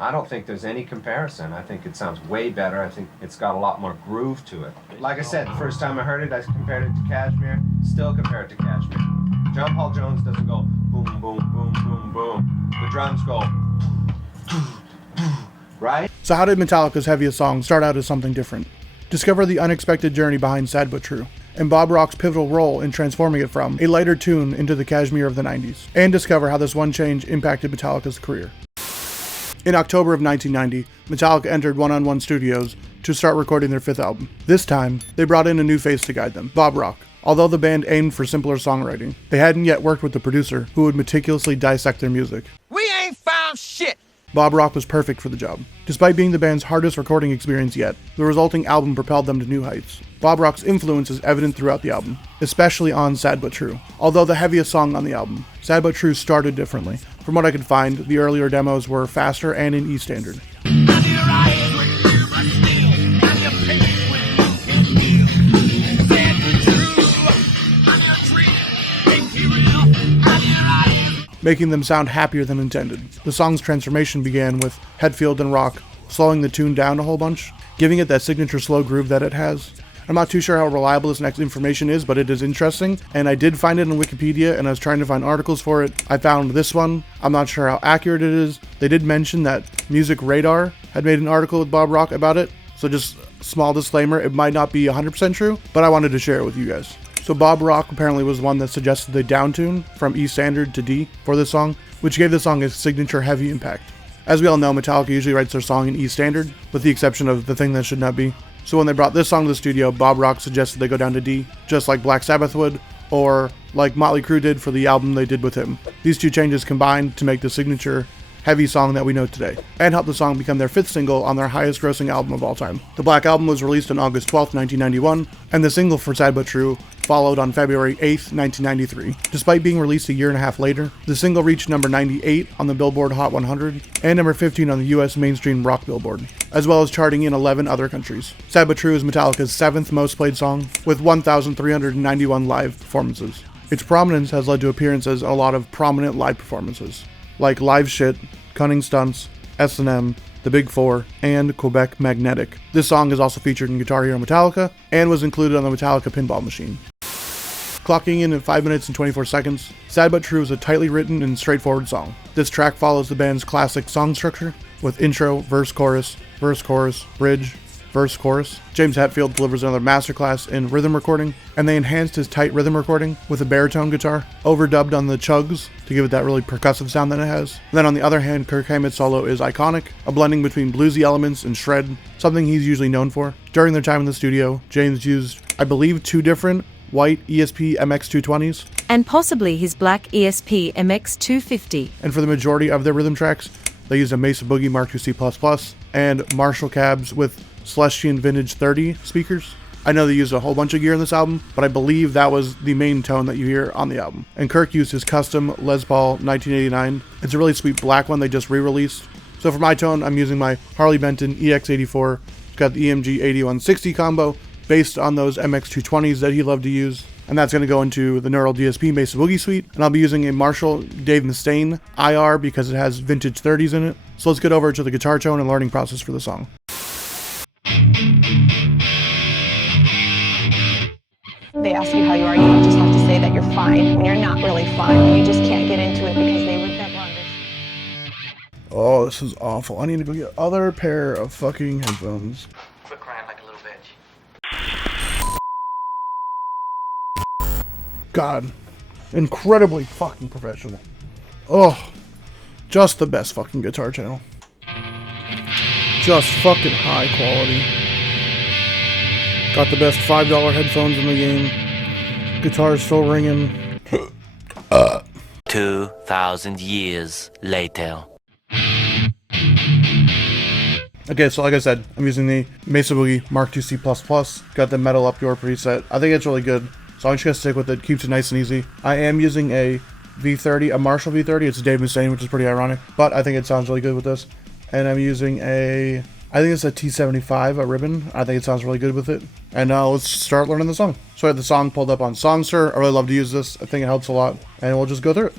I don't think there's any comparison. I think it sounds way better. I think it's got a lot more groove to it. Like I said, the first time I heard it, I compared it to Kashmir. Still compare it to Kashmir. John Paul Jones doesn't go boom, boom, boom, boom, boom. The drums go right? So how did Metallica's heaviest song start out as something different? Discover the unexpected journey behind Sad But True, and Bob Rock's pivotal role in transforming it from a lighter tune into the Kashmir of the 90s, and discover how this one change impacted Metallica's career. In October of 1990, Metallica entered One-on-One Studios to start recording their fifth album. This time, they brought in a new face to guide them, Bob Rock. Although the band aimed for simpler songwriting, they hadn't yet worked with the producer who would meticulously dissect their music. We ain't found shit! Bob Rock was perfect for the job. Despite being the band's hardest recording experience yet, the resulting album propelled them to new heights. Bob Rock's influence is evident throughout the album, especially on Sad But True. Although the heaviest song on the album, Sad But True started differently. From what I could find, the earlier demos were faster and in E standard. Making them sound happier than intended. The song's transformation began with Hetfield and Rock slowing the tune down a whole bunch, giving it that signature slow groove that it has. I'm not too sure how reliable this next information is, but it is interesting, and I did find it on Wikipedia, and I was trying to find articles for it. I found this one. I'm not sure how accurate it is. They did mention that Music Radar had made an article with Bob Rock about it, so just small disclaimer, it might not be 100% true, but I wanted to share it with you guys. So Bob Rock apparently was the one that suggested the down tune from E standard to D for this song, which gave the song a signature heavy impact. As we all know, Metallica usually writes their song in E standard, with the exception of The Thing That Should Not Be. So when they brought this song to the studio, Bob Rock suggested they go down to D, just like Black Sabbath would, or like Motley Crue did for the album they did with him. These two changes combined to make the signature heavy song that we know today, and helped the song become their fifth single on their highest grossing album of all time. The Black Album was released on August 12th, 1991, and the single for Sad But True followed on February 8th, 1993. Despite being released a year and a half later, the single reached number 98 on the Billboard Hot 100 and number 15 on the US mainstream rock Billboard, as well as charting in 11 other countries. Sad But True is Metallica's seventh most played song, with 1,391 live performances. Its prominence has led to appearances in a lot of prominent live performances, like Live Shit, Cunning Stunts, S&M, The Big Four, and Quebec Magnetic. This song is also featured in Guitar Hero Metallica, and was included on the Metallica Pinball Machine. Clocking in at 5 minutes and 24 seconds, Sad But True is a tightly written and straightforward song. This track follows the band's classic song structure, with intro, verse, chorus, bridge, verse, chorus. James Hetfield delivers another masterclass in rhythm recording, and they enhanced his tight rhythm recording with a baritone guitar, overdubbed on the chugs to give it that really percussive sound that it has. And then on the other hand, Kirk Hammett's solo is iconic, a blending between bluesy elements and shred, something he's usually known for. During their time in the studio, James used, I believe, 2 different white ESP MX220s, and possibly his black ESP MX250. And for the majority of their rhythm tracks, they used a Mesa Boogie Mark II C++ and Marshall cabs with Celestion Vintage 30 speakers. I know they used a whole bunch of gear in this album, but I believe that was the main tone that you hear on the album. And Kirk used his custom Les Paul 1989. It's a really sweet black one they just re-released. So for my tone, I'm using my Harley Benton EX84. It's got the EMG 8160 combo, based on those MX220s that he loved to use. And that's going to go into the Neural DSP Mesa Boogie Suite. And I'll be using a Marshall Dave Mustaine IR because it has vintage 30s in it. So let's get over to the guitar tone and learning process for the song. They ask you how you are, you just have to say that you're fine when you're not really fine, and you just can't get into it because they would never understand. Oh, this is awful. I need to go get other pair of fucking headphones. Quit crying like a little bitch. God, incredibly fucking professional. Oh, just the best fucking guitar channel. Just fucking high quality. Got the best $5 headphones in the game. Guitar's still ringing. 2,000 years later. Okay, so like I said, I'm using the Mesa Boogie Mark II C++. Got the Metal Up Your preset. I think it's really good, so I'm just gonna stick with it. Keeps it nice and easy. I am using a V30, a Marshall V30. It's a Dave Mustaine, which is pretty ironic, but I think it sounds really good with this. And I'm using a, I think it's a T75, a ribbon. I think it sounds really good with it. And now let's start learning the song. So I have the song pulled up on Songster. I really love to use this. I think it helps a lot. And we'll just go through it.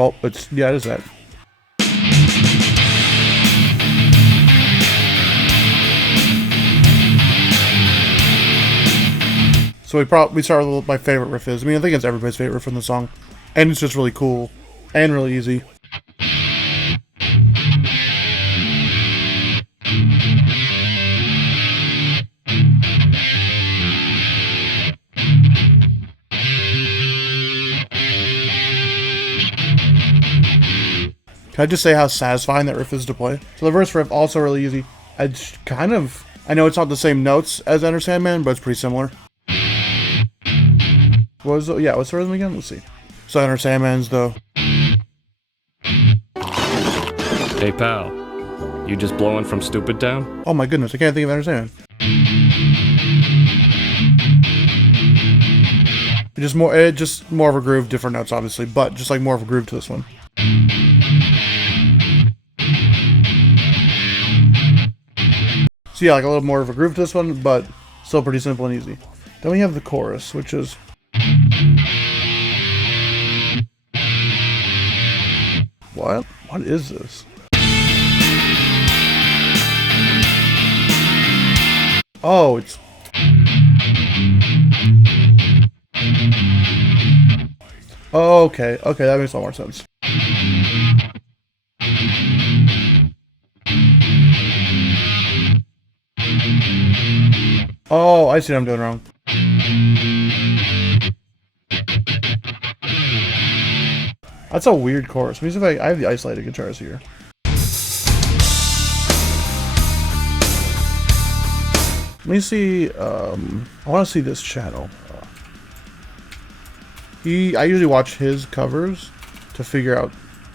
Well, it is that. So we start with what my favorite riff is. I mean, I think it's everybody's favorite from the song. And it's just really cool. And really easy. Can I just say how satisfying that riff is to play? So the verse riff, also really easy. I know it's not the same notes as Enter Sandman, but it's pretty similar. What's the rhythm again? Let's see. So Enter Sandman's the... Hey pal, you just blowing from Stupid Town? Oh my goodness, I can't think of Enter Sandman. Just more of a groove, different notes obviously, but just like more of a groove to this one. So yeah, like a little more of a groove to this one, but still pretty simple and easy. Then we have the chorus, which is... What? What is this? Oh, it's... Oh, okay. Okay, that makes a lot more sense. Oh, I see what I'm doing wrong. That's a weird chorus. Let me see if I have the isolated guitars here. Let me see, I want to see this channel. I usually watch his covers to figure out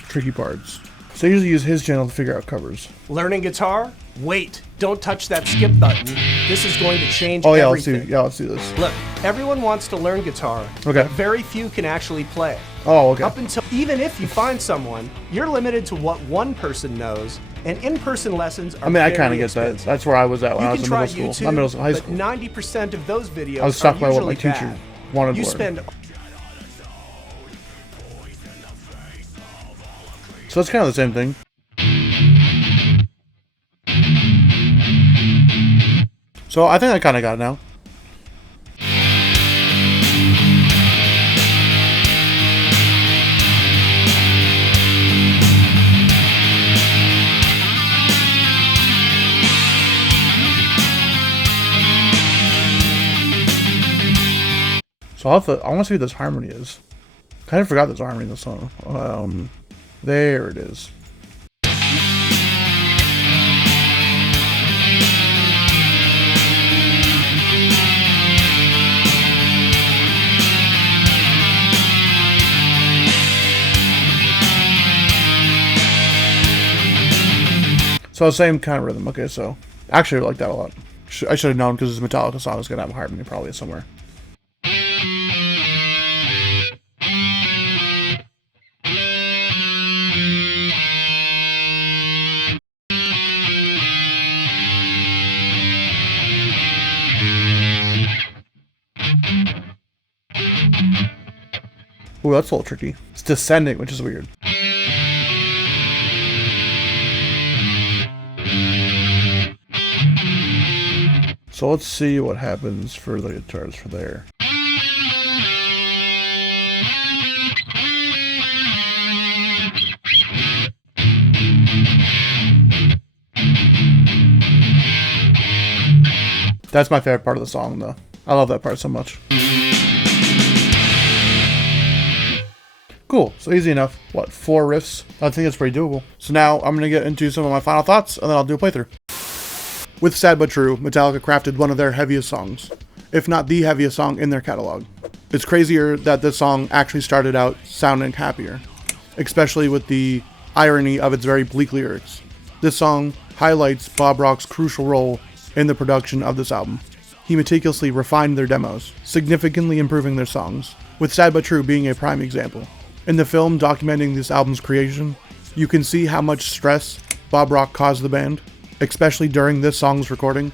tricky parts. So I usually use his channel to figure out covers. Learning guitar? Wait, don't touch that skip button. This is going to change everything. Let's see this. Look, everyone wants to learn guitar, okay, but very few can actually play. Oh, okay. Up until, even if you find someone, you're limited to what one person knows, and in-person lessons are I kind of get that. That's where I was at when I was in middle school. YouTube, Not middle school, high school. But 90% of those videos I was stuck are by what my usually teacher bad. wanted You to learn. So it's kind of the same thing. So I think I kind of got it now. So I want to see what this harmony is. Kind of forgot there's a harmony in the song. There it is. So same kind of rhythm. Okay, so actually I like that a lot. I should have known because it's a Metallica song. It's gonna have a harmony probably somewhere. Ooh, that's a little tricky. It's descending, which is weird. So let's see what happens for the guitars for there. That's my favorite part of the song, though. I love that part so much. Cool, so easy enough. What, 4 riffs? I think it's pretty doable. So now I'm going to get into some of my final thoughts, and then I'll do a playthrough. With Sad But True, Metallica crafted one of their heaviest songs, if not the heaviest song in their catalog. It's crazier that this song actually started out sounding happier, especially with the irony of its very bleak lyrics. This song highlights Bob Rock's crucial role in the production of this album. He meticulously refined their demos, significantly improving their songs, with Sad But True being a prime example. In the film documenting this album's creation, you can see how much stress Bob Rock caused the band, especially during this song's recording.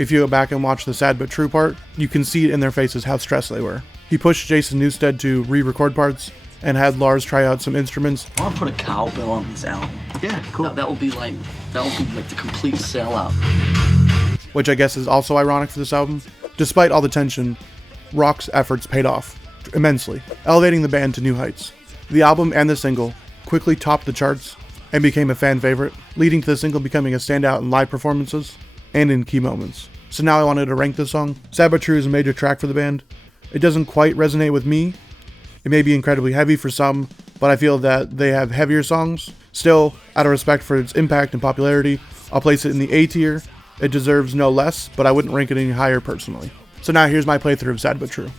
If you go back and watch the Sad But True part, you can see it in their faces how stressed they were. He pushed Jason Newsted to re-record parts, and had Lars try out some instruments. I want to put a cowbell on this album. Yeah, cool. That would be like the complete sellout. Which I guess is also ironic for this album. Despite all the tension, Rock's efforts paid off immensely, elevating the band to new heights. The album and the single quickly topped the charts and became a fan favorite, leading to the single becoming a standout in live performances and in key moments. So now I wanted to rank this song. Sad But True is a major track for the band. It doesn't quite resonate with me. It may be incredibly heavy for some, but I feel that they have heavier songs. Still, out of respect for its impact and popularity, I'll place it in the A tier. It deserves no less, but I wouldn't rank it any higher personally. So now here's my playthrough of Sad But True.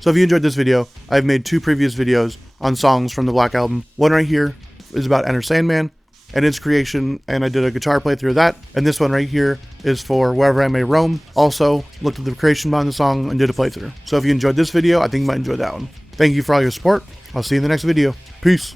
So if you enjoyed this video, I've made 2 previous videos on songs from the Black Album. One right here is about Enter Sandman and its creation, and I did a guitar playthrough of that. And this one right here is for Wherever I May Roam. Also looked at the creation behind the song and did a playthrough. So if you enjoyed this video, I think you might enjoy that one. Thank you for all your support. I'll see you in the next video. Peace.